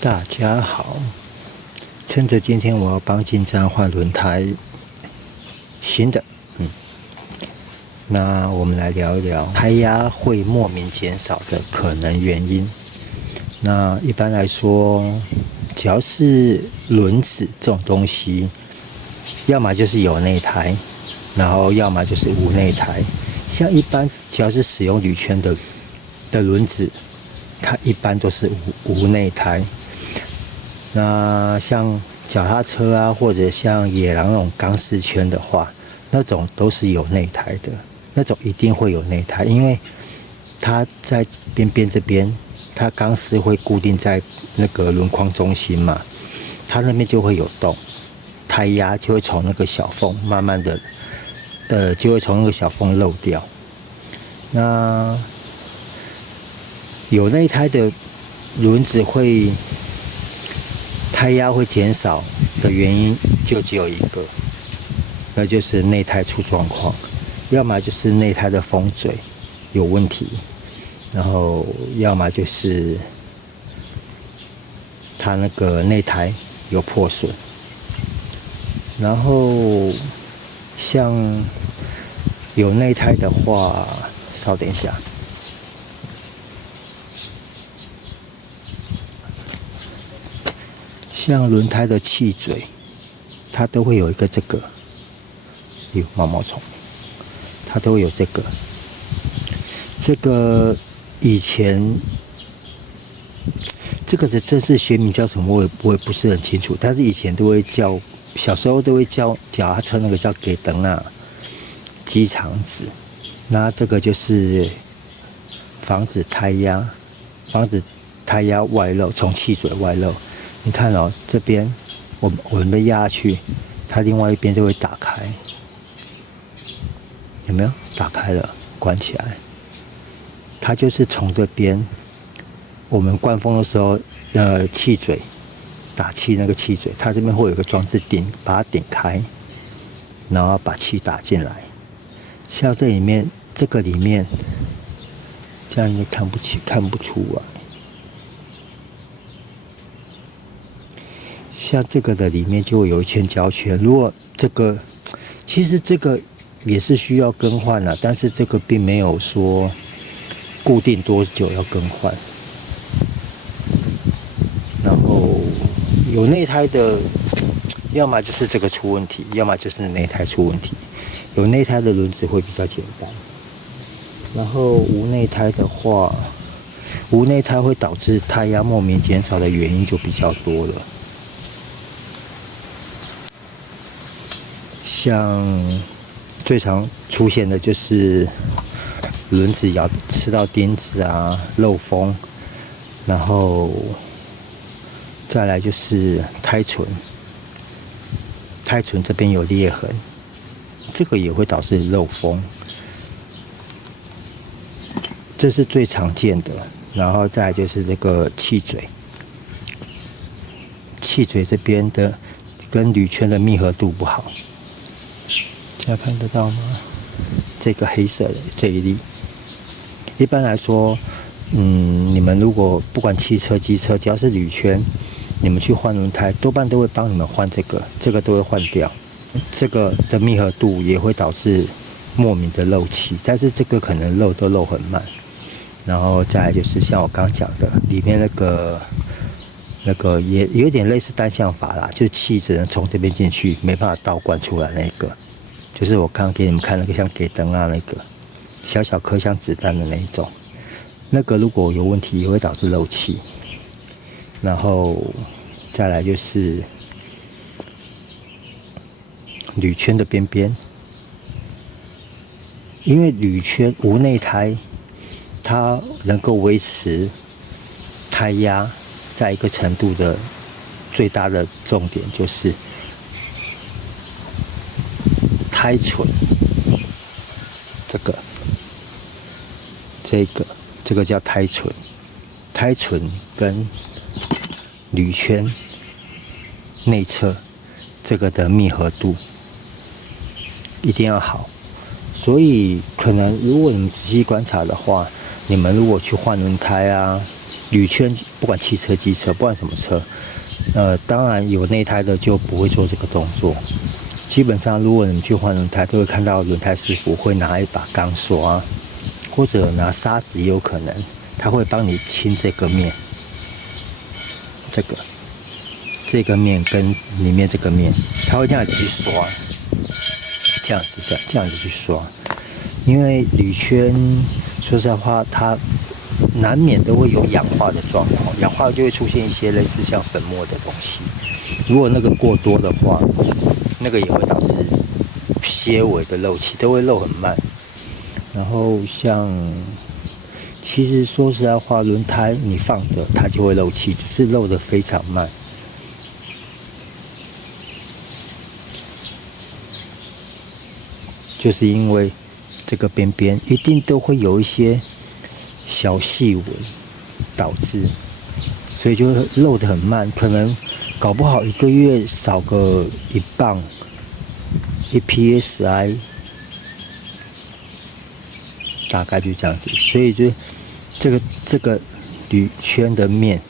大家好，趁着今天我要帮进站换轮胎，新的，那我们来聊一聊胎压会莫名减少的可能原因。那一般来说，只要是轮子这种东西，要么就是有内胎，然后要么就是无内胎。像一般只要是使用铝圈的轮子，它一般都是无内胎。那像脚踏车啊，或者像野狼那种钢丝圈的话，那种都是有内胎的，那种一定会有内胎，因为它在边边这边，它钢丝会固定在那个轮框中心嘛，它那边就会有洞，胎压就会从那个小缝慢慢的，就会从那个小缝漏掉。那有内胎的轮子胎压会减少的原因就只有一个，那就是内胎出状况，要么就是内胎的风嘴有问题，然后要么就是它那个内胎有破损。然后像有内胎的话，稍等一下。像轮胎的气嘴，它都会有一个这个，有毛毛虫，它都会有这个。这个以前这个的正式学名叫什么，我也不是很清楚，但是以前都会叫，小时候都会叫脚踏车那个叫给灯啊，机肠子。那这个就是防止胎压外漏，从气嘴外漏。你看哦，这边我们被压下去，它另外一边就会打开，有没有？打开了，关起来。它就是从这边，我们灌风的时候，气嘴打气那个气嘴，它这边会有一个装置把它顶开，然后把气打进来。像这个里面，这样你看不出来。像这个的里面就会有一圈胶圈，如果其实这个也是需要更换的，但是这个并没有说固定多久要更换。然后有内胎的，要么就是这个出问题，要么就是内胎出问题。有内胎的轮子会比较简单，然后无内胎的话，无内胎会导致胎压莫名减少的原因就比较多了。像最常出现的就是轮子吃到钉子啊，漏风，然后再来就是胎唇这边有裂痕，这个也会导致漏风，这是最常见的。然后再来就是这个气嘴这边的跟铝圈的密合度不好。大家看得到吗？这个黑色的这一粒，一般来说，你们如果不管汽车、机车，只要是铝圈，你们去换轮胎，多半都会帮你们换这个都会换掉。这个的密合度也会导致莫名的漏气，但是这个可能漏很慢。然后再来就是像我刚刚讲的，里面那个也有点类似单向阀啦，就是气只能从这边进去，没办法倒灌出来那个。就是我刚刚给你们看那个像给灯啊，那个小颗像子弹的那一种，那个如果有问题也会导致漏气。然后再来就是铝圈的边边，因为铝圈无内胎，它能够维持胎压在一个程度的最大的重点就是胎唇，这个叫胎唇，胎唇跟铝圈内侧这个的密合度一定要好。所以可能如果你们仔细观察的话，你们如果去换轮胎啊，铝圈不管汽车、机车，不管什么车，当然有内胎的就不会做这个动作。基本上，如果你去换轮胎，都会看到轮胎师傅会拿一把钢刷，或者拿砂纸，也有可能他会帮你清这个面，这个面跟里面这个面，他会这样子去刷，这样子去刷。因为铝圈，说实在话，它难免都会有氧化的状况，氧化就会出现一些类似像粉末的东西。如果那个过多的话，那个也会导致些微的漏气，都会漏很慢。然后其实说实在话，轮胎你放着它就会漏气，只是漏得非常慢。就是因为这个边边一定都会有一些小细纹导致，所以就漏得很慢，可能搞不好1个月少个1磅1 psi， 大概就这样子。所以就这个铝圈的面，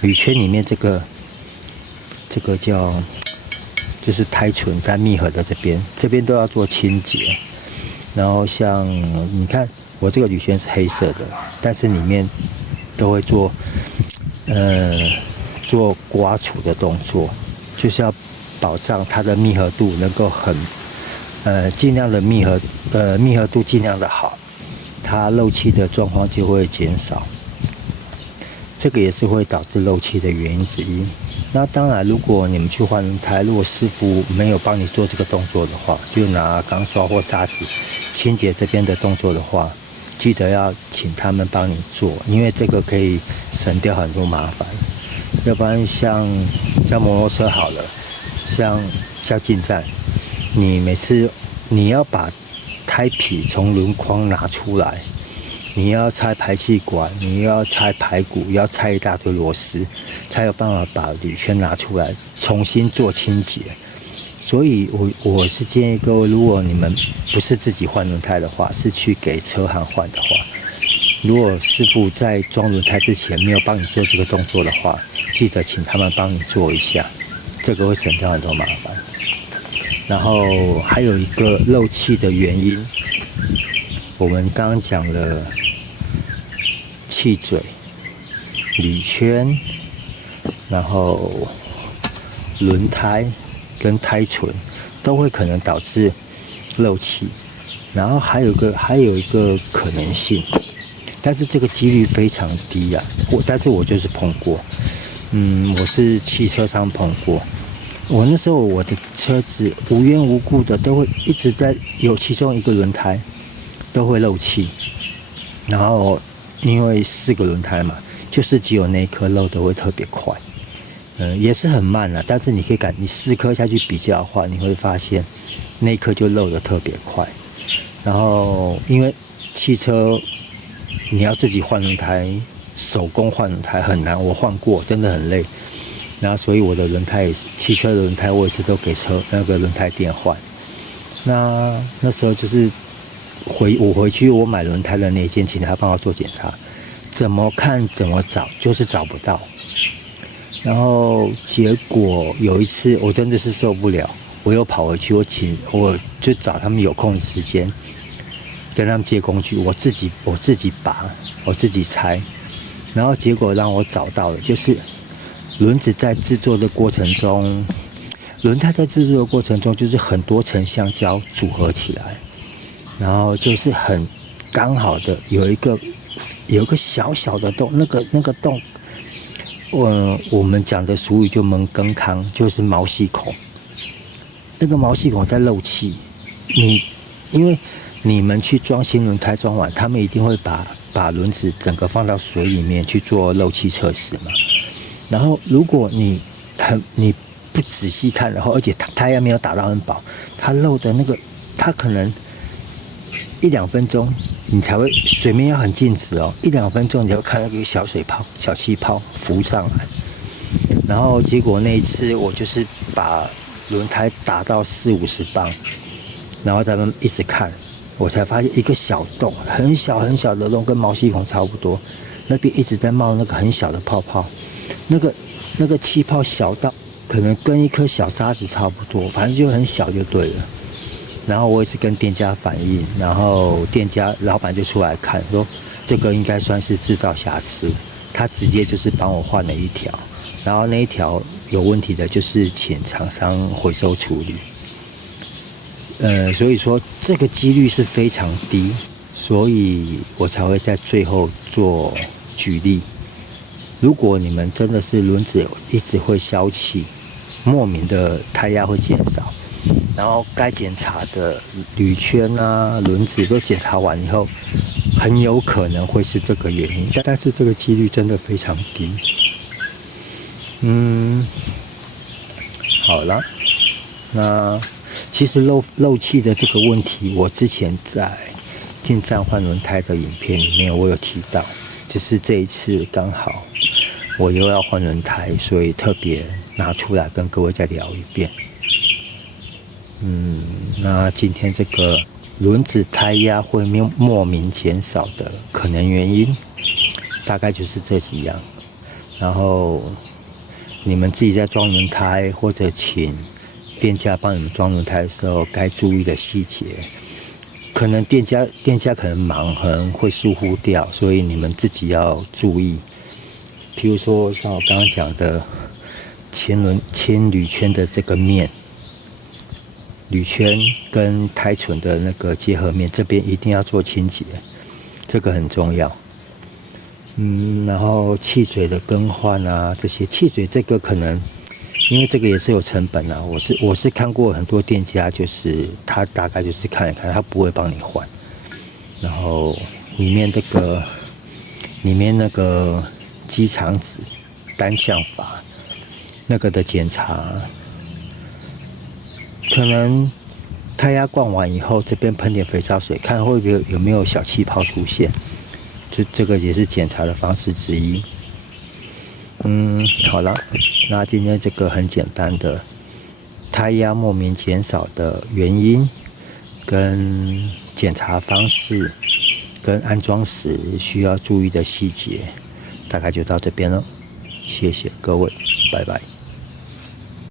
铝圈里面这个叫就是胎唇在密合的这边都要做清洁。然后像你看我这个铝圈是黑色的，但是里面都会做刮除的动作，就是要保障它的密合度能够尽量的密合度尽量的好，它漏气的状况就会减少。这个也是会导致漏气的原因之一。那当然，如果你们去换轮胎，如果师傅没有帮你做这个动作的话，就拿钢刷或砂纸清洁这边的动作的话，记得要请他们帮你做，因为这个可以省掉很多麻烦。要不然像摩托车好了，像校进站，你每次你要把胎皮从轮框拿出来，你要拆排气管，你要拆排骨，要拆一大堆螺丝，才有办法把铝圈拿出来重新做清洁。所以我是建议各位，如果你们不是自己换轮胎的话，是去给车行换的话，如果师傅在装轮胎之前没有帮你做这个动作的话，记得请他们帮你做一下，这个会省掉很多麻烦。然后还有一个漏气的原因，我们刚刚讲了气嘴、铝圈，然后轮胎跟胎唇都会可能导致漏气。然后还有一个可能性，但是这个几率非常低啊。但是我就是碰过，我是汽车商碰过。我那时候我的车子无缘无故的都会一直在有其中一个轮胎都会漏气，然后因为4个轮胎嘛，就是只有那一颗漏的会特别快，也是很慢啦。但是你4颗下去比较的话，你会发现那一颗就漏的特别快。然后因为汽车你要自己换轮胎，手工换轮胎很难，我换过真的很累。然后所以我的轮胎也是汽车的轮胎，我也是都给那个轮胎店换。那时候就是我回去我买轮胎的那间，请他帮我做检查，怎么看怎么找就是找不到。然后结果有一次我真的是受不了，我又跑回去，我就找他们有空的时间，跟他们借工具，我自己拔，我自己拆。然后结果让我找到了，就是轮子在制作的过程中，轮胎在制作的过程中就是很多层橡胶组合起来，然后就是很刚好的有一个小小的洞，那个洞，我们讲的俗语就门根康，就是毛细孔。那个毛细孔在漏气，因为你们去装新轮胎装完，他们一定会把轮子整个放到水里面去做漏气测试嘛。然后如果你不仔细看，然后而且胎压没有打到很饱，它漏的那个，它可能1-2分钟你才会，水面要很静止哦，1-2分钟你就会看到一个小水泡、小气泡浮上来。然后结果那一次我就是把轮胎打到40-50磅，然后咱们一直看，我才发现一个小洞，很小很小的洞，跟毛细孔差不多。那边一直在冒那个很小的泡泡，那个气泡小到可能跟一颗小沙子差不多，反正就很小就对了。然后我也是跟店家反映，然后店家老板就出来看说，这个应该算是制造瑕疵，他直接就是帮我换了一条，然后那一条有问题的就是请厂商回收处理。所以说这个几率是非常低，所以我才会在最后做举例。如果你们真的是轮子一直会消气，莫名的胎压会减少，然后该检查的铝圈啊、轮子都检查完以后，很有可能会是这个原因，但是这个几率真的非常低。好了，那其实漏气的这个问题，我之前在进站换轮胎的影片里面我有提到，只是这一次刚好我又要换轮胎，所以特别拿出来跟各位再聊一遍。那今天这个轮子胎压会莫名减少的可能原因，大概就是这几样。然后你们自己在装轮胎或者请店家帮你们装轮胎的时候，该注意的细节，可能店家可能忙，可能会疏忽掉，所以你们自己要注意。譬如说像我刚刚讲的牵铝圈的这个面，铝圈跟胎唇的那个结合面这边一定要做清洁，这个很重要。然后气嘴的更换啊，这些气嘴这个可能因为这个也是有成本啊，我是看过很多店家，就是他大概就是看一看，他不会帮你换。然后里面那个机肠子单向阀那个的检查，可能胎压灌完以后，这边喷点肥皂水，看会不会有没有小气泡出现，这个也是检查的方式之一。好了，那今天这个很简单的胎压莫名减少的原因，跟检查方式，跟安装时需要注意的细节，大概就到这边了。谢谢各位，拜拜。